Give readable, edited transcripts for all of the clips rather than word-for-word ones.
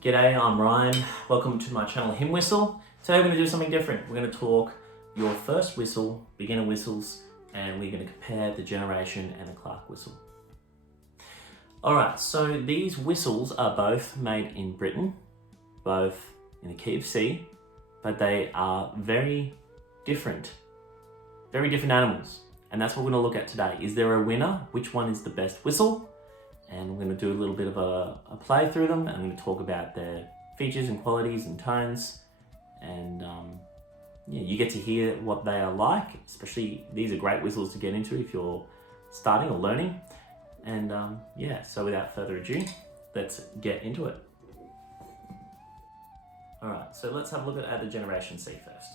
G'day, I'm Ryan. Welcome to my channel Hymn Whistle. Today we're going to do something different. We're going to talk your first whistle, beginner whistles, and we're going to compare the Generation and the Clarke whistle. Alright, so these whistles are both made in Britain, both in the key of C, but they are very different animals. And that's what we're going to look at today. Is there a winner? Which one is the best whistle? And we're going to do a little bit of a play through them, and I'm going to talk about their features and qualities and tones, and yeah, you get to hear what they are like. Especially, these are great whistles to get into if you're starting or learning. And yeah, so without further ado, let's get into it. All right, so let's have a look at the Generation C first.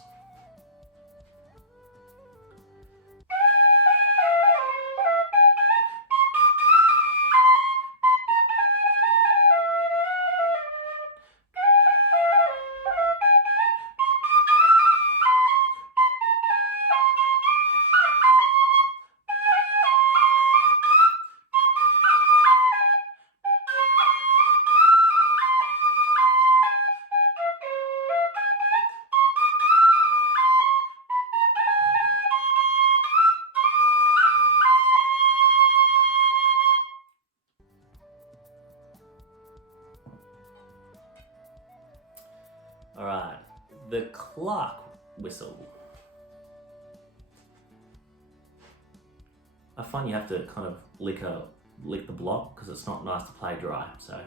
All right, the Clarke whistle. I find you have to kind of lick the block because it's not nice to play dry. So.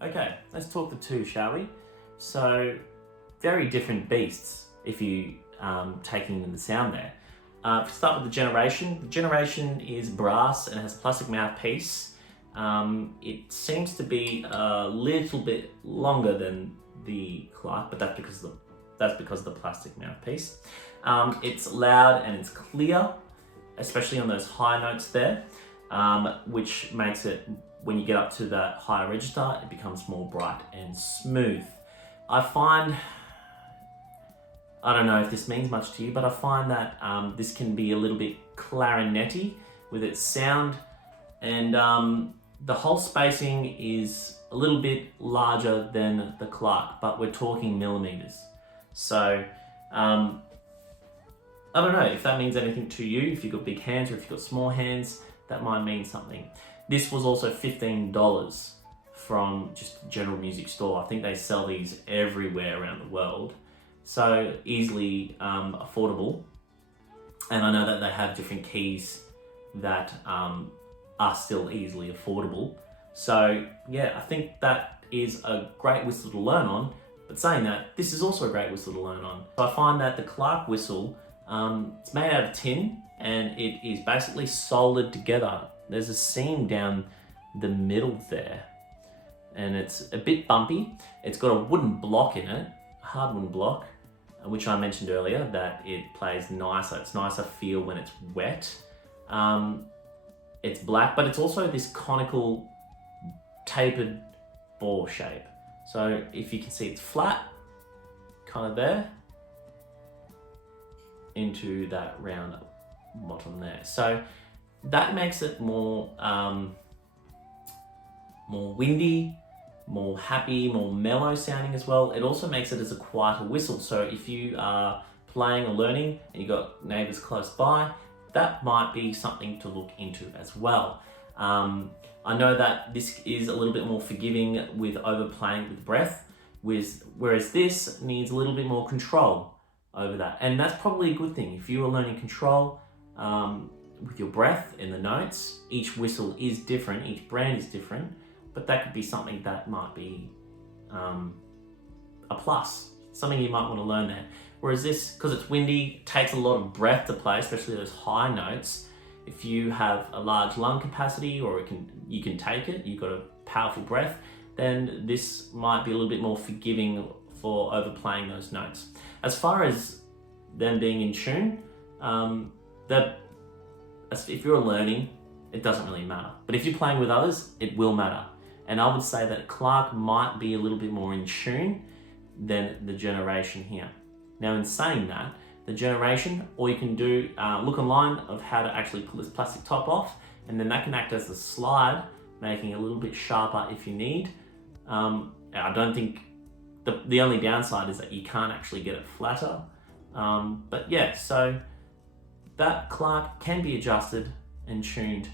Okay, let's talk the two, shall we? So, very different beasts if you taking in the sound there. If we start with the Generation is brass and has plastic mouthpiece. It seems to be a little bit longer than the Clarke, but that's because of the plastic mouthpiece. It's loud and it's clear, especially on those high notes there, which makes it, when you get up to that higher register, it becomes more bright and smooth. I find, I don't know if this means much to you, but I find that this can be a little bit clarinety with its sound, and the whole spacing is a little bit larger than the Clarke, but we're talking millimeters. So I don't know if that means anything to you. If you've got big hands or if you've got small hands, that might mean something. This was also $15 from just a general music store. I think they sell these everywhere around the world. So easily affordable. And I know that they have different keys that are still easily affordable. So yeah, I think that is a great whistle to learn on. But saying that, this is also a great whistle to learn on. So I find that the Clarke whistle, it's made out of tin, and it is basically soldered together. There's a seam down the middle there, and it's a bit bumpy. It's got a wooden block in it, a hard wooden block, which I mentioned earlier, that it plays nicer. It's nicer feel when it's wet. It's black, but it's also this conical, tapered ball shape. So if you can see, it's flat, kind of there, into that round bottom there. So that makes it more windy, more happy, more mellow sounding as well. It also makes it as a quieter whistle. So if you are playing or learning and you've got neighbors close by, that might be something to look into as well. I know that this is a little bit more forgiving with overplaying with breath, whereas this needs a little bit more control over that. And that's probably a good thing. If you are learning control with your breath and the notes, each whistle is different, each brand is different, but that could be something that might be a plus, something you might want to learn there. Whereas this, because it's windy, takes a lot of breath to play, especially those high notes. If you have a large lung capacity, or you can take it, you've got a powerful breath, then this might be a little bit more forgiving for overplaying those notes. As far as them being in tune, if you're learning, it doesn't really matter. But if you're playing with others, it will matter. And I would say that Clarke might be a little bit more in tune than the Generation here. Now, in saying that, the Generation, all you can do, look online of how to actually pull this plastic top off, and then that can act as a slide, making it a little bit sharper if you need. I don't think, the only downside is that you can't actually get it flatter. But yeah, so that Clarke can be adjusted and tuned.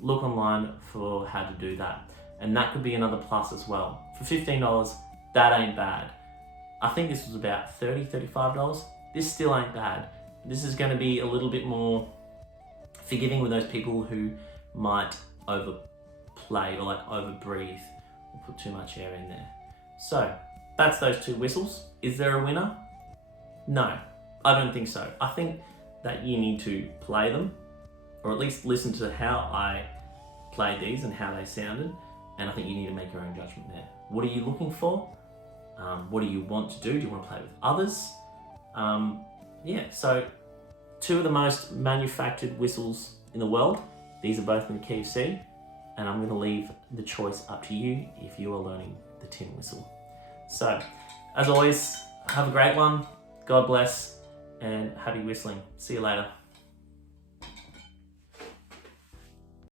Look online for how to do that. And that could be another plus as well. For $15, that ain't bad. I think this was about $30, $35. This still ain't bad. This is going to be a little bit more forgiving with those people who might overplay or like overbreathe or put too much air in there. So that's those two whistles. Is there a winner? No, I don't think so. I think that you need to play them, or at least listen to how I played these and how they sounded. And I think you need to make your own judgment there. What are you looking for? What do you want to do? Do you want to play with others? Yeah, so two of the most manufactured whistles in the world. These are both in the key of C, and I'm going to leave the choice up to you if you are learning the tin whistle. So, as always, have a great one. God bless, and happy whistling. See you later.